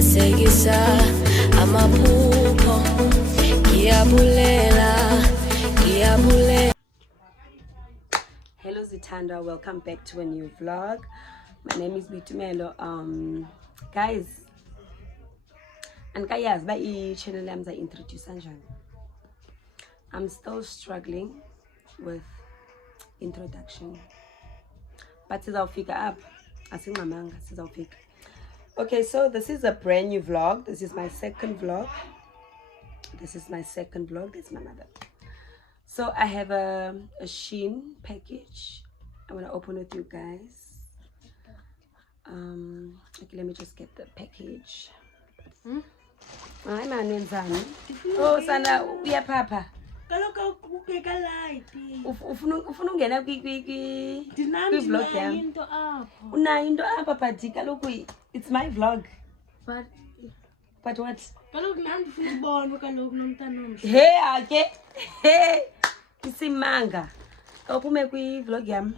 uqinisekisa amaphupho ngiyabulela. Hello Zitanda, welcome back to a new vlog. My name is Bitumelo. Guys, and guys, by channel I'm introduce Anjan. I'm still struggling with introduction, but I'll figure up. I think my manga says I'll figure. Okay, so this is a brand new vlog. This is my second vlog. This is my second vlog. That's my mother. So I have a Shein package. I want to open with you guys. Okay, let me just get the package. Hi, manenzani. Oh, sana uya papa. Kaloku ubeka light. Ufuna ungena kwi vlog yam. Into apho. Unayo into apha but kaloku it's my vlog. But what? kaloku nami ndifuna ubona kaloku nomntana omhle. Hey ake. Hey. Isimanga. Awuphume kwi vlog yam.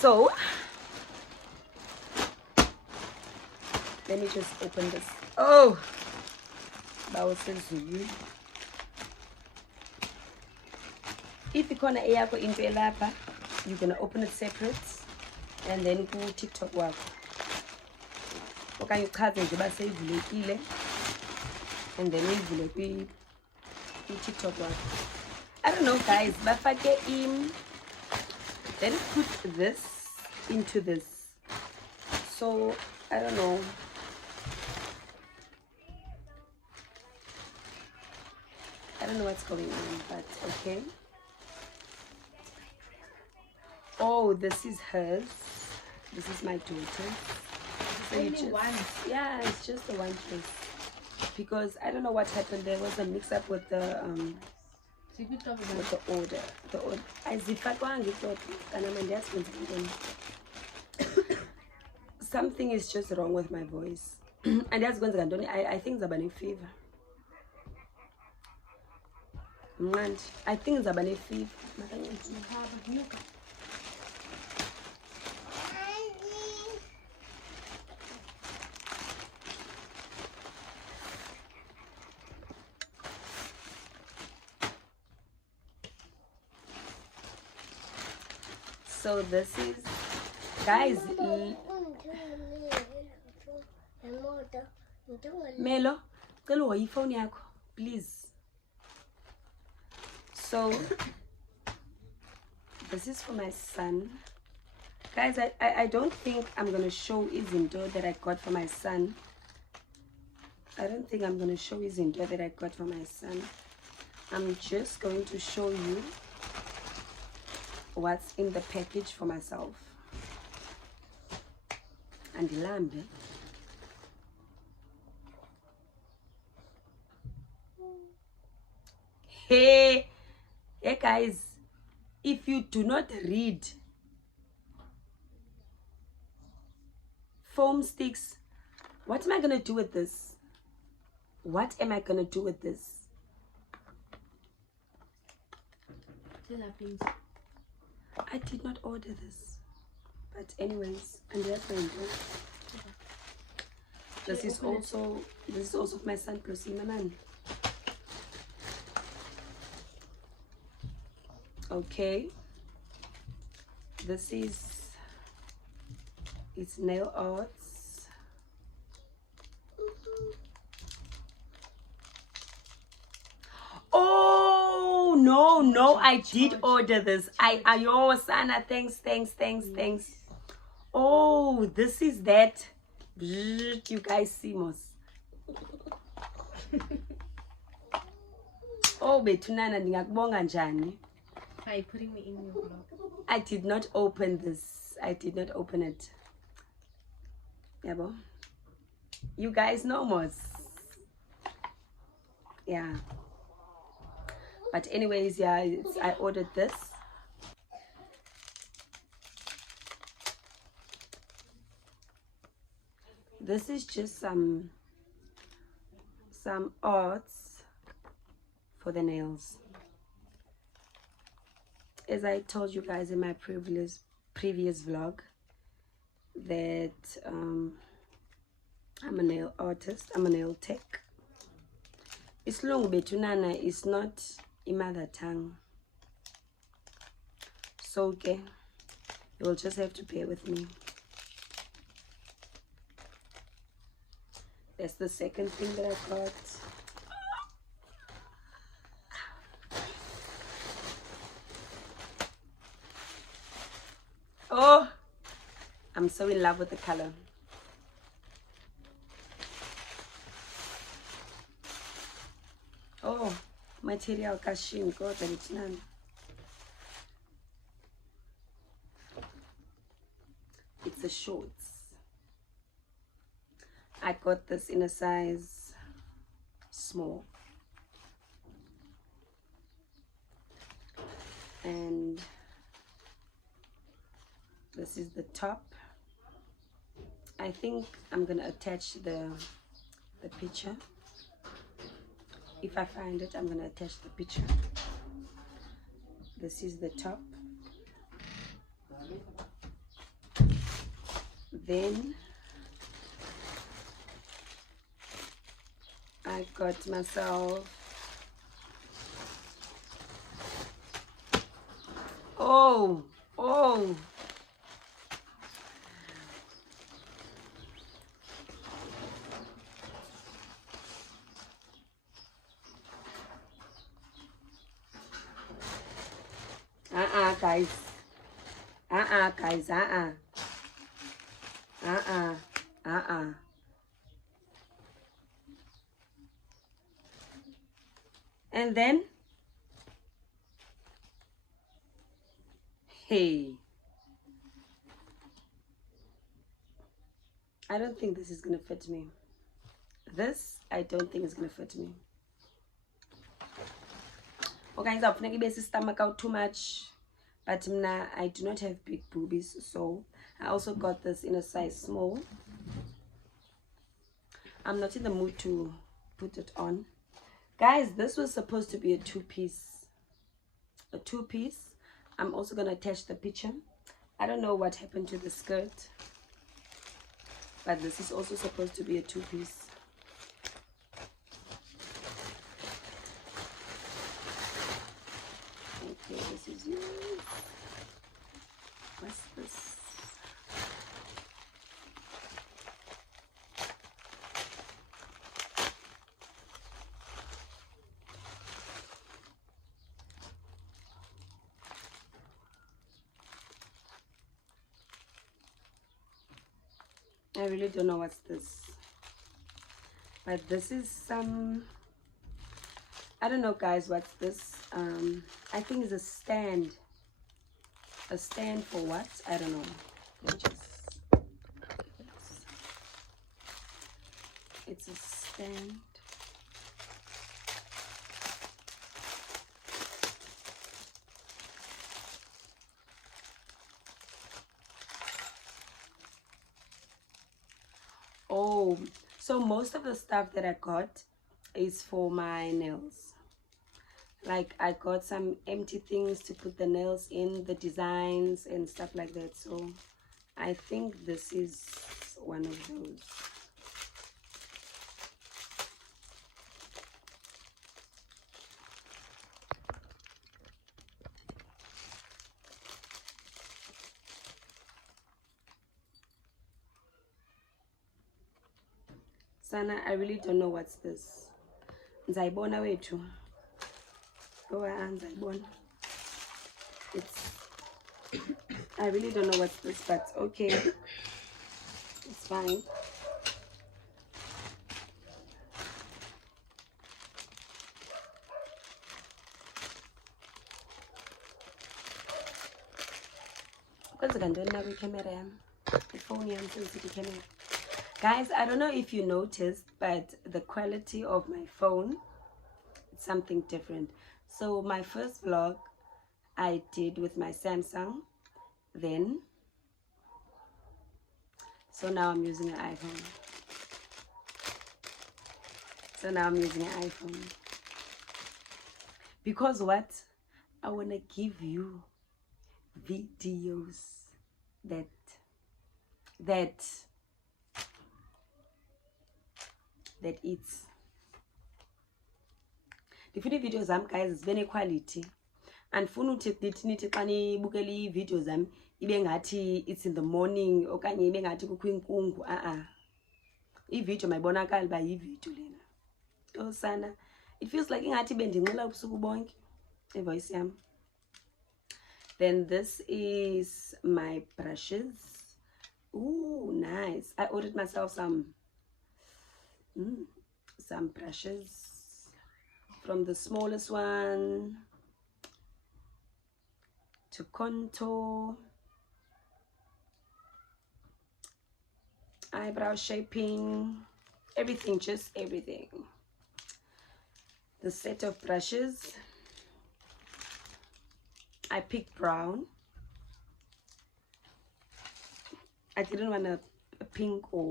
So let me just open this. Oh. If you corner eyakho into elapha, you're gonna open it separate and then go TikTok wakho. Okanye uchaze nje ba seyivulekile and then uyivule kwi TikTok wakho. I don't know guys, bafake then put this into this. So I don't know. I don't know what's going on, but okay. Oh, this is hers. This is my daughter. So you just, yeah, it's just the one piece. Because I don't know what happened. There was a mix-up with the order. The order. Something is just wrong with my voice. And that's going to I think it's a fever. I think it's a fever. So this is, guys, Melo, please. So this is for my son. Guys, I don't think I'm gonna show Izindo that I got for my son. I don't think I'm gonna show Izindo that I got for my son. I'm just going to show you what's in the package for myself. And the lamb. Hey guys, if you do not read foam sticks, what am I gonna do with this? What am I gonna do with this? I did not order this, but anyways, and that's my this is also for my son Prosimanan. Okay, this is it's nail arts. Oh no, I did order this. Ayo sana, thanks. Oh, this is that. You guys see mos. Oh betunana ngiyakubonga njani. Are you putting me in your vlog? I did not open this. I did not open it. Yabo. You guys know mos. Yeah. But anyways, yeah, I ordered this. This is just some arts for the nails. As I told you guys in my previous vlog, that I'm a nail artist, I'm a nail tech. Isilungu bethu nana is not mother tongue. So okay, you will just have to bear with me. That's the second thing that I got. Oh, I'm so in love with the color. Oh, material kashin go the it's a shorts. I got this in a size small. And this is the top. I think I'm gonna attach the picture. If I find it, I'm gonna attach the picture. This is the top. Then I got myself, oh, guys, guys, and then, hey, I don't think this is gonna fit me. This, I don't think is gonna fit me. Okay, so I'm gonna stomach out too much, but now I do not have big boobies, so I also got this in a size small. I'm not in the mood to put it on. Guys, this was supposed to be a two-piece. I'm also gonna attach the picture. I don't know what happened to the skirt, but this is also supposed to be a two-piece. Okay, this is yours. What's this? I really don't know what's this, but this is some, I don't know guys, what's this. I think it's a stand for what, I don't know. It's a stand. Oh, so most of the stuff that I got is for my nails. Like I got some empty things to put the nails in, the designs and stuff like that. So I think this is one of those. Sana, I really don't know what's this. Nzaibona wethu. Go on, Nzaibona. It's, I really don't know what's this, but okay. It's fine. Guys, I don't know if you noticed, but the quality of my phone, it's something different. So my first vlog I did with my Samsung, then so now I'm using an iPhone. Because what? I want to give you videos that that eats. Ndifuna iividiyo zam guys zibe nequality. Andifuna uthi nithi xa nibukela iividiyo zam ibe ngathi it's in the morning okanye ibe ngathi kukho inkungu. Ividiyo mayibonakala uba yividiyo lena. Osana, it feels like ingathi bendinxila ubusuku bonke ivoice yam. Then this is my brushes. Ooh, nice. I ordered myself some brushes, from the smallest one to contour, eyebrow shaping, everything, just everything. The set of brushes, I picked brown. I didn't want a pink or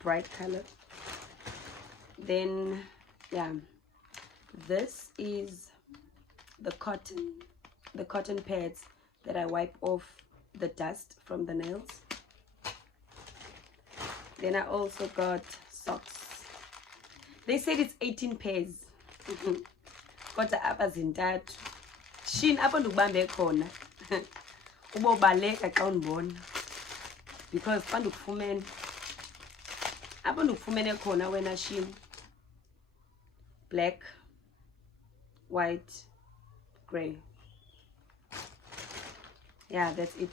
bright color. Then, yeah, this is the cotton pads that I wipe off the dust from the nails. Then I also got socks. They said it's 18 pairs. Kodwa apha zintathu. Shin apho ndikubambe khona. Ubobaleka xa undibona. Because xa ndikufumene. Apho ndikufumene khona wena Shin. Black, white, gray. Yeah, that's it.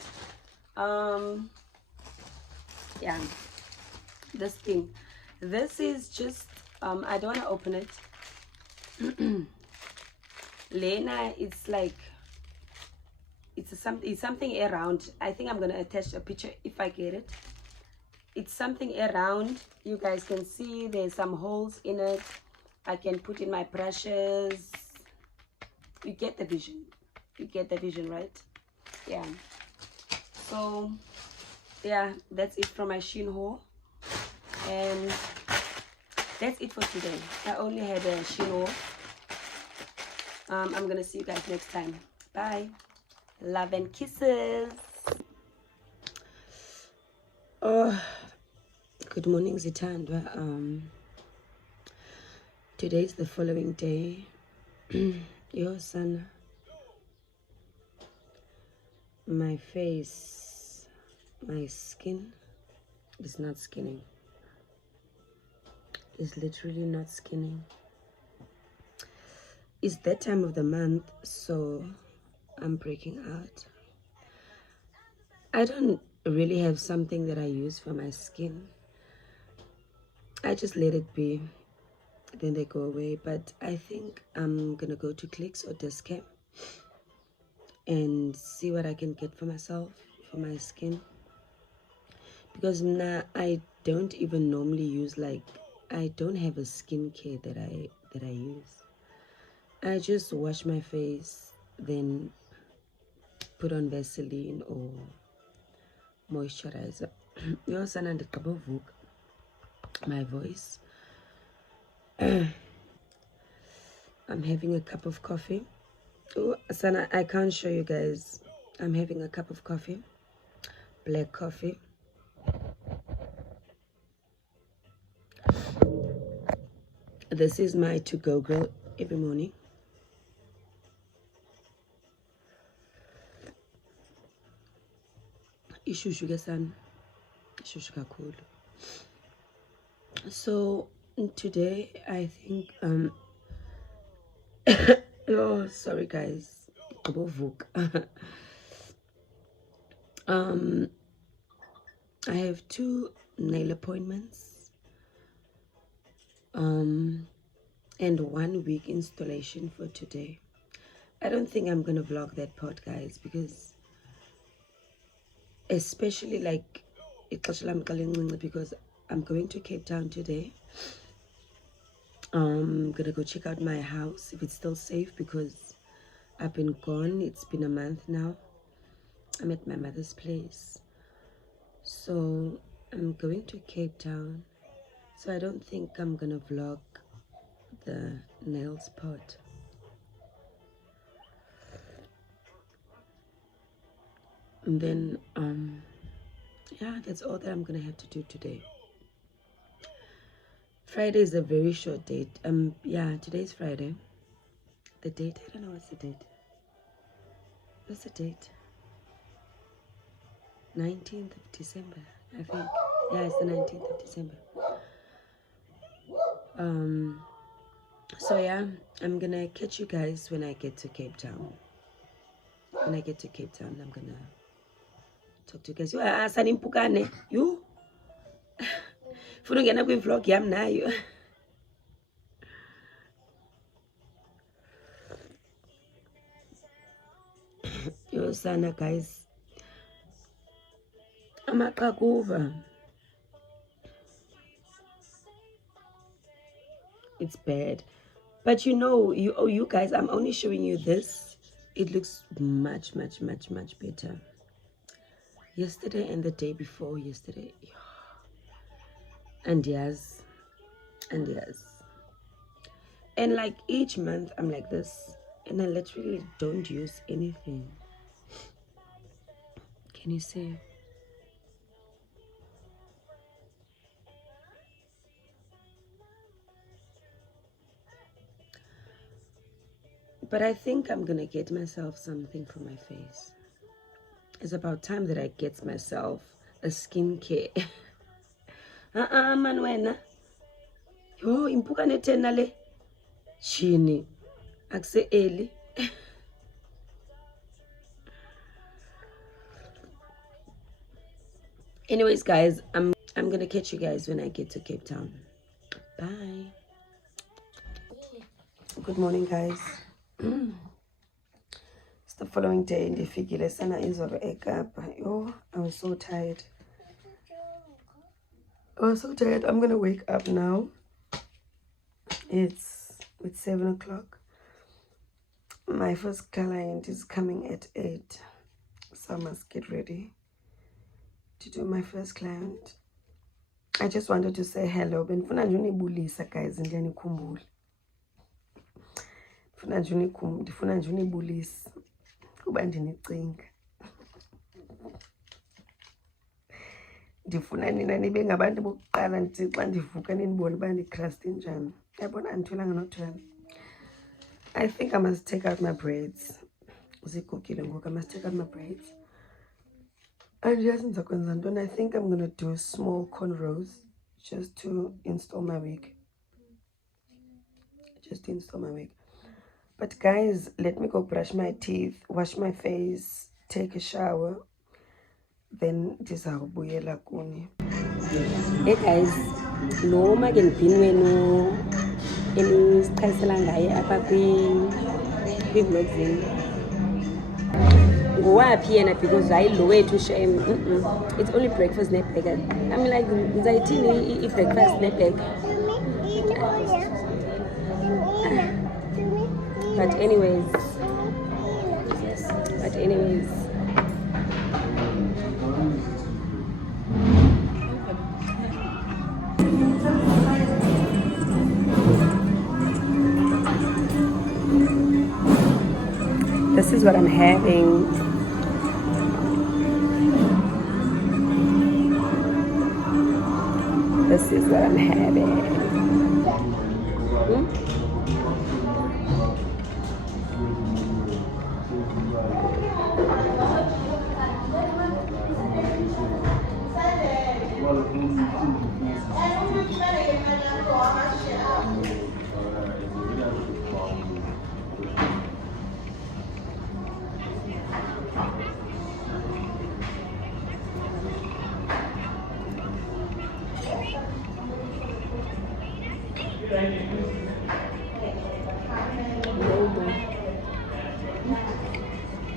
Yeah, this thing. This is just I don't want to open it. Lena, it's like it's something around. I think I'm gonna attach a picture if I get it. It's something around. You guys can see there's some holes in it. I can put in my brushes. You get the vision. You get the vision, right? Yeah. So yeah, that's it from my Shein haul. And that's it for today. I only had a Shein haul. I'm gonna see you guys next time. Bye. Love and kisses. Oh, good morning, Zithandwa. Today's the following day. Your son, my face, my skin is not skinning. It's literally not skinning. It's that time of the month, so I'm breaking out. I don't really have something that I use for my skin. I just let it be, then they go away. But I think I'm gonna go to Clicks or Discam and see what I can get for myself, for my skin. Because now I don't even normally use, like, I don't have a skincare that I use. I just wash my face, then put on Vaseline or moisturizer. Your son and the my voice. I'm having a cup of coffee. Oh, Sana, I can't show you guys. I'm having a cup of coffee, black coffee. This is my to-go girl every morning. Ishushu ke sana, ishushu kakhulu. So today I think oh, sorry guys. I have 2 nail appointments and 1 wig installation for today. I don't think I'm gonna vlog that part, guys, because especially like because I'm going to Cape Town today. I'm gonna go check out my house if it's still safe, because I've been gone. It's been a month now. I'm at my mother's place, so I'm going to Cape Town, so I don't think I'm gonna vlog the nails part. And then yeah, that's all that I'm gonna have to do today. Friday is a very short date. Yeah, today's Friday. The date, I don't know what's the date. What's the date? 19th of December, I think. Yeah, it's the 19th of December. So yeah, I'm gonna catch you guys when I get to Cape Town. When I get to Cape Town, I'm gonna talk to you guys. Sanimpukane, you? Funa ungena kwi-vlog yam nayo. Yo sana guys. Amaqhakuva. It's bad. But you know, you guys, I'm only showing you this. It looks much better. Yesterday and the day before yesterday. And yes. And yes. And like each month I'm like this. And I literally don't use anything. Can you see? But I think I'm gonna get myself something for my face. It's about time that I get myself a skincare. Man, yo, impukane tena le. Chini. Akse eli. Anyways, guys, I'm gonna catch you guys when I get to Cape Town. Bye. Good morning, guys. It's the following day in the Figile Sana is of Ekapa. Oh, I was so tired. I'm gonna wake up now. It's 7 o'clock. My first client is coming at 8, so I must get ready to do my first client. I just wanted to say hello. Benifuna nje unibulisa guys, ndiyanikhumbula. Ndifuna nje unibulisa kuba ndinicinga. Ndifuna nina nibe ngabantu bokuqala ndithi xa ndivuka ninibone uba ndicrust njani. Yabona andithwelanga nothwela. I think I must take out my braids. Zigugile ngoku, I must take out my braids. And yes, I think I'm gonna do small cornrows just to install my wig. But guys, let me go brush my teeth, wash my face, take a shower, then ndizawubuyela kuni. Hey guys, lo makenibhini wenu enisichazisela ngaye apha kwi-vlog zenu. Nguwaphi yena because hayi lo wethu shame. It's only breakfast nebheka. I'm like, ndizayithini i-breakfast nebheka? But anyways. This is what I'm having. This is what I'm having.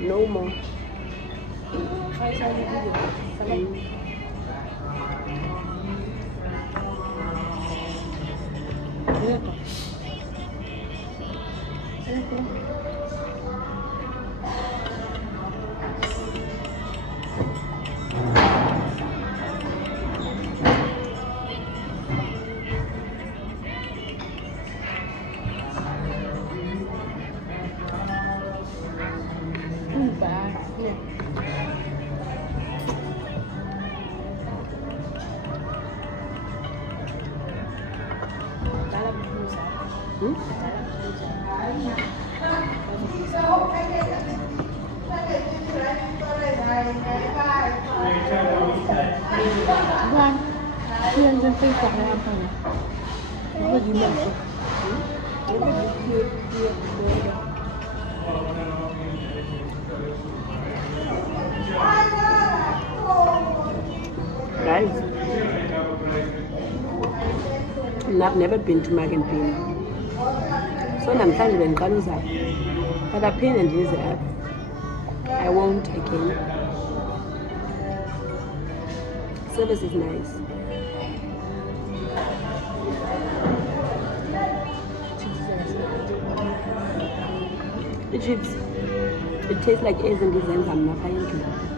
No more. One. Yan dyan sa isak na yan pala. Hindi lang siya. Guys, I've never been to Mag and Pin. So namhlanje bengiqala uzapha. But aphinde ndize apha. I won't again. Service is nice. The chips, it tastes like eggs and designs. I'm not buying it.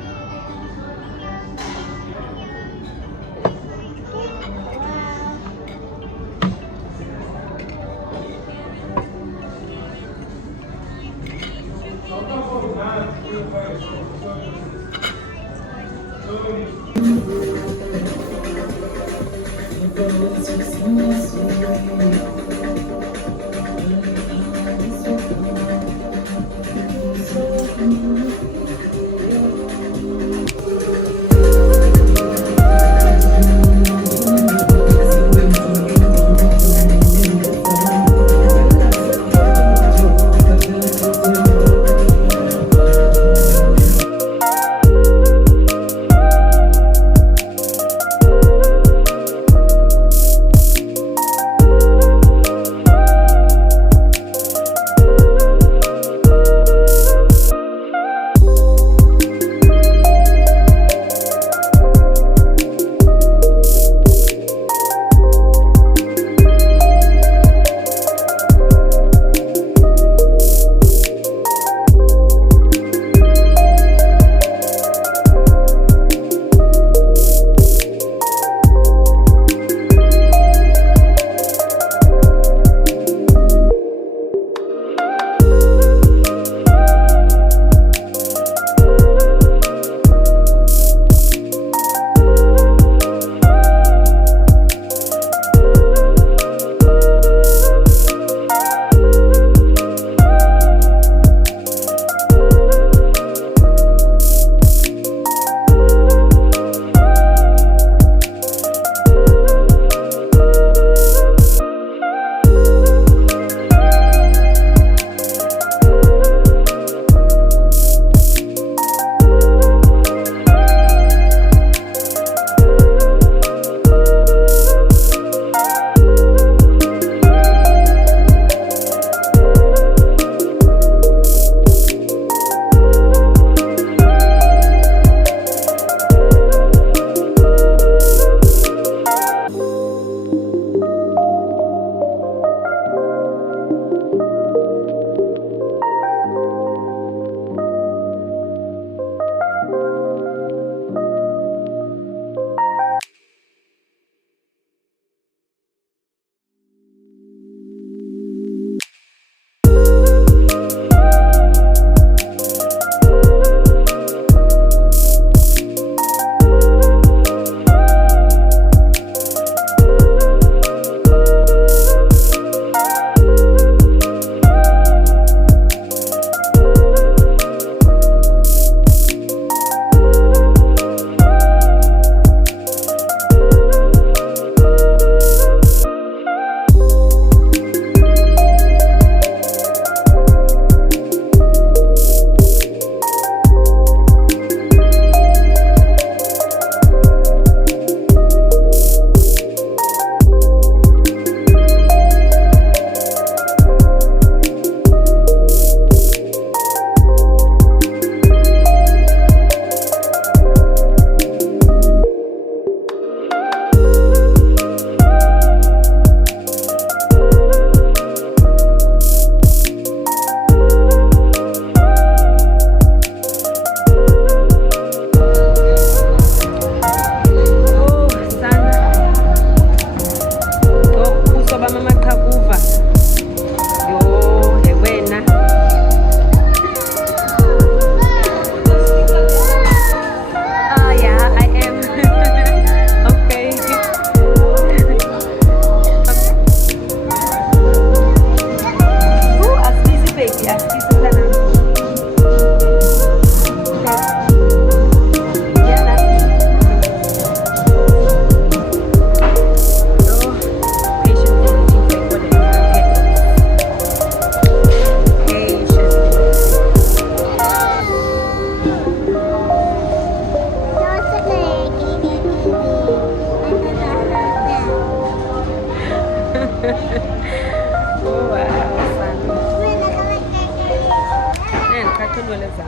iinwele zam.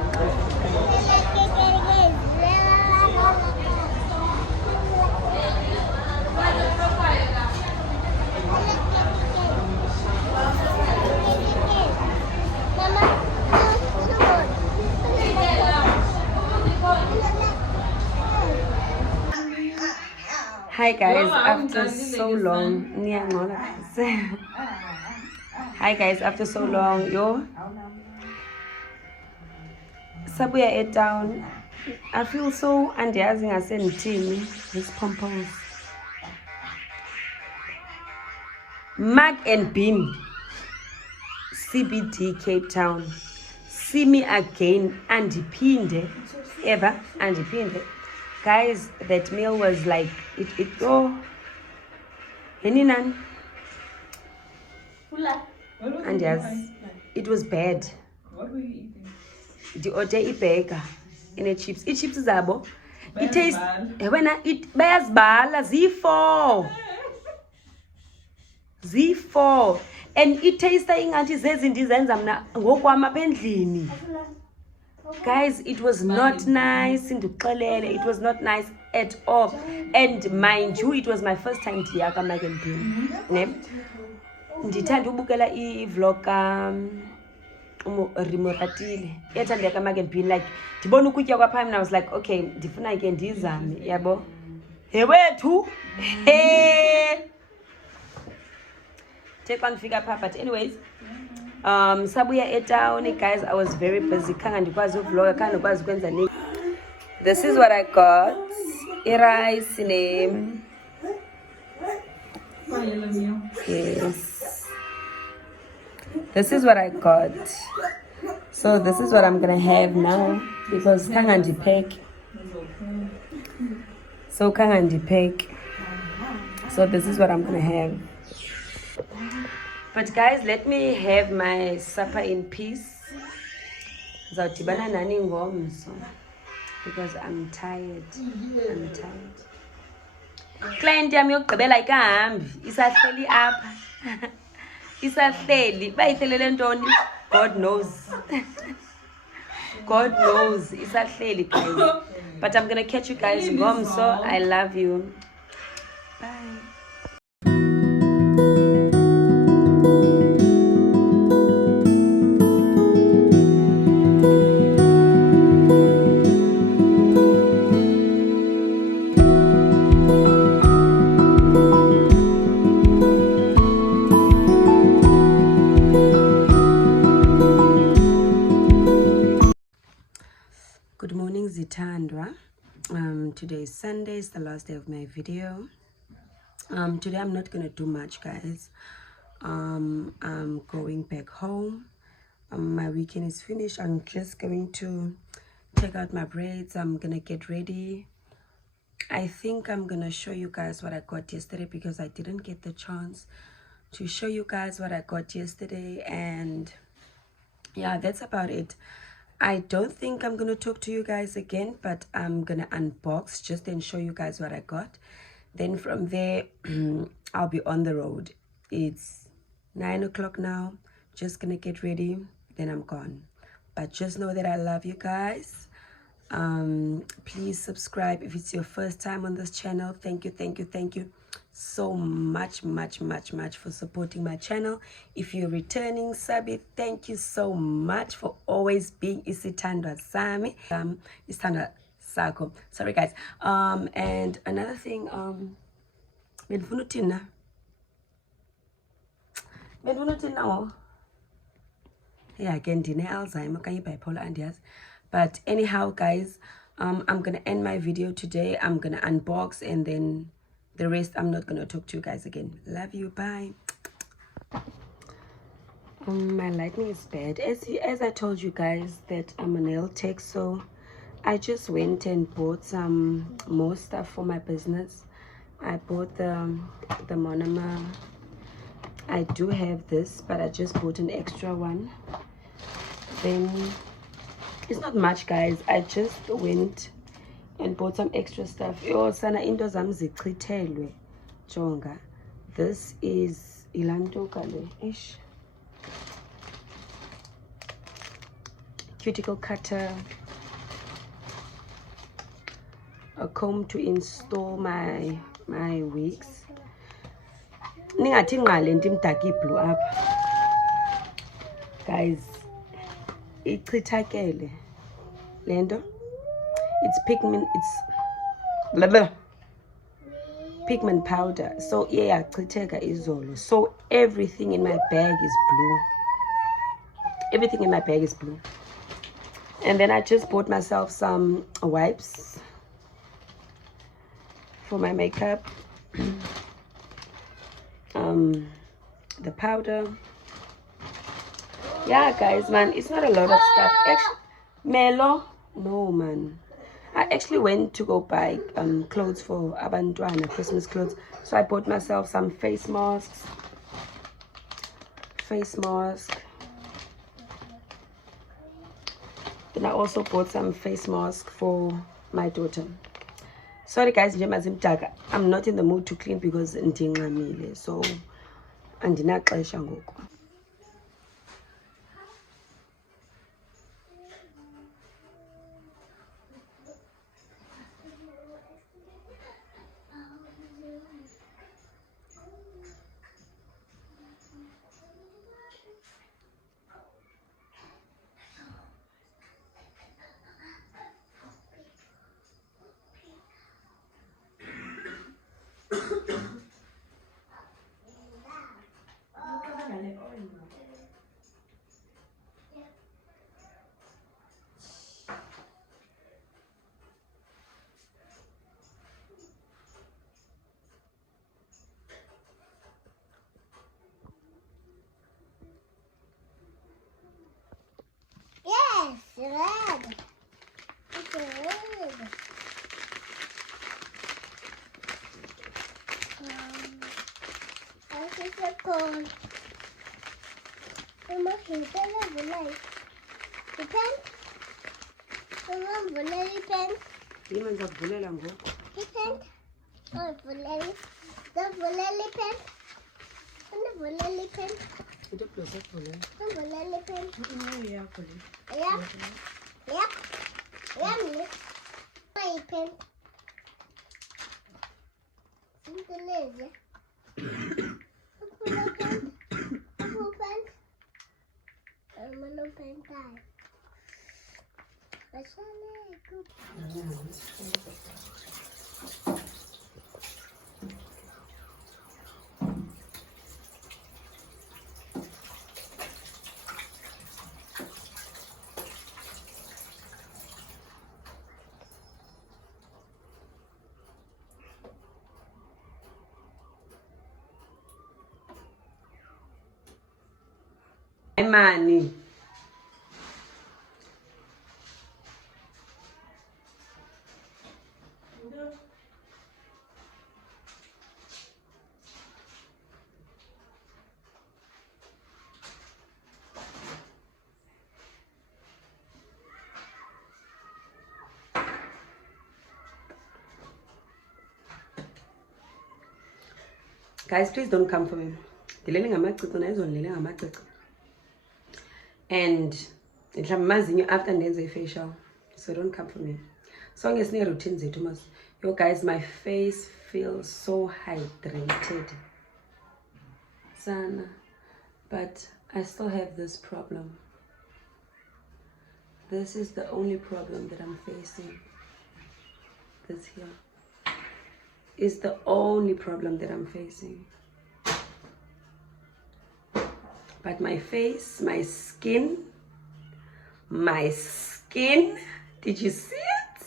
Hi guys, after so long. Hi guys, after so long, yo. Sabuya at down. I feel so andiyazi ngasendithini this pompous. Mark and Bean, CBD Cape Town. See me again, andiphinde ever andiphinde. Guys, that meal was like it oh Heninan. And yes, it was bad. What were you eating? The order burger in a chips. It chips zabo. It tastes when it bears bala Z4 and it tastes ingathi zezinto izenza mina ngokwami apha endlini. Guys, it was not nice. It was not nice at all. And mind you, it was my first time to Yaka Mark and Bean. Ndithanda ubukela i-vlog Rimoratile. Yathanda Yaka Mark and Bean, like ndibona ukutya kwapha and I was like, okay, ndifuna ke ndizame, yabo. Hey wethu. Hey. Take one figure apart, but anyways, sabuya etown guys. I was very busy. This is what I got. Rice name. Yes. This is what I got. So this is what I'm gonna have now because kangandi pack. So kangandi pack. So this is what I'm gonna have. But guys, let me have my supper in peace. Zawudibana nani ngomso because I'm tired. Client yami yokugqibela ikahambi isahleli apha. Isahleli bayihlelele ntoni? God knows. God knows. Isahleli guys. But I'm going to catch you guys ngomso. I love you. Bye. Good morning, Zitandwa. Today is Sunday, it's the last day of my video. Today I'm not gonna do much, guys. I'm going back home. My weekend is finished. I'm just going to take out my braids. I'm gonna get ready. I think I'm gonna show you guys what I got yesterday because I didn't get the chance to show you guys what I got yesterday, and yeah, that's about it. I don't think I'm gonna talk to you guys again, but I'm gonna unbox just and show you guys what I got. Then from there I'll be on the road. It's 9 o'clock now. Just gonna get ready, then I'm gone. But just know that I love you guys. Please subscribe if it's your first time on this channel. Thank you so much for supporting my channel. If you're returning Sabi, thank you so much for always being isithandwa sami, isithandwa sakho. Sorry guys. And another thing, benifuna uthina now. Yeah, again, ndine Alzheimer kanye bipolar andiyazi. But anyhow guys, I'm gonna end my video today. I'm gonna unbox and then the rest I'm not gonna talk to you guys again. Love you, bye. My lighting is bad. As I told you guys that I'm a nail tech, so I just went and bought some more stuff for my business. I bought the monomer. I do have this, but I just bought an extra one. Then it's not much, guys. I just went and bought some extra stuff. Yo sana into zam zichithelwe. Jonga. This is ilanto kale. Ish. cuticle cutter, a comb to install my wigs. Ningathi nqa lento imdaka blue apha. Guys, ichithakele lento. It's pigment powder. So yeah, chitheka izolo. So everything in my bag is blue. Everything in my bag is blue. And then I just bought myself some wipes for my makeup. The powder. Yeah, guys, man, it's not a lot of stuff. Actually, Melo, no, man. I actually went to go buy clothes for Abantwana, Christmas clothes. So I bought myself some face masks. Then I also bought some face mask for my daughter. Sorry guys, I'm not in the mood to clean because ndinqamile, so andinaxesha ngoku. Yes, red. It's red. I think it's called. Mama, here's another light. The pen? Mama, bullet pen. Demons of Bulelango. The pen? Oh, bullet. The bullet pen. And the bullet pen. It took close up for them. The bullet pen. Yeah, for them. Yep. My pen. Simple laser. Pen. I'm a pen time. Money. Guys, please don't come for me. And after ndenze facial, so don't come for me. So ngesine routine zethu mas. Yo guys, my face feels so hydrated. Sana, but I still have this problem. This is the only problem that I'm facing. This here is the only problem that I'm facing. But my face, my skin, did you see it?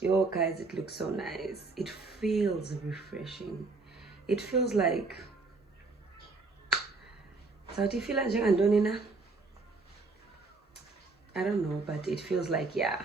Yo guys, it looks so nice. It feels refreshing. It feels like, so do you feel like I don't know, but it feels like, yeah,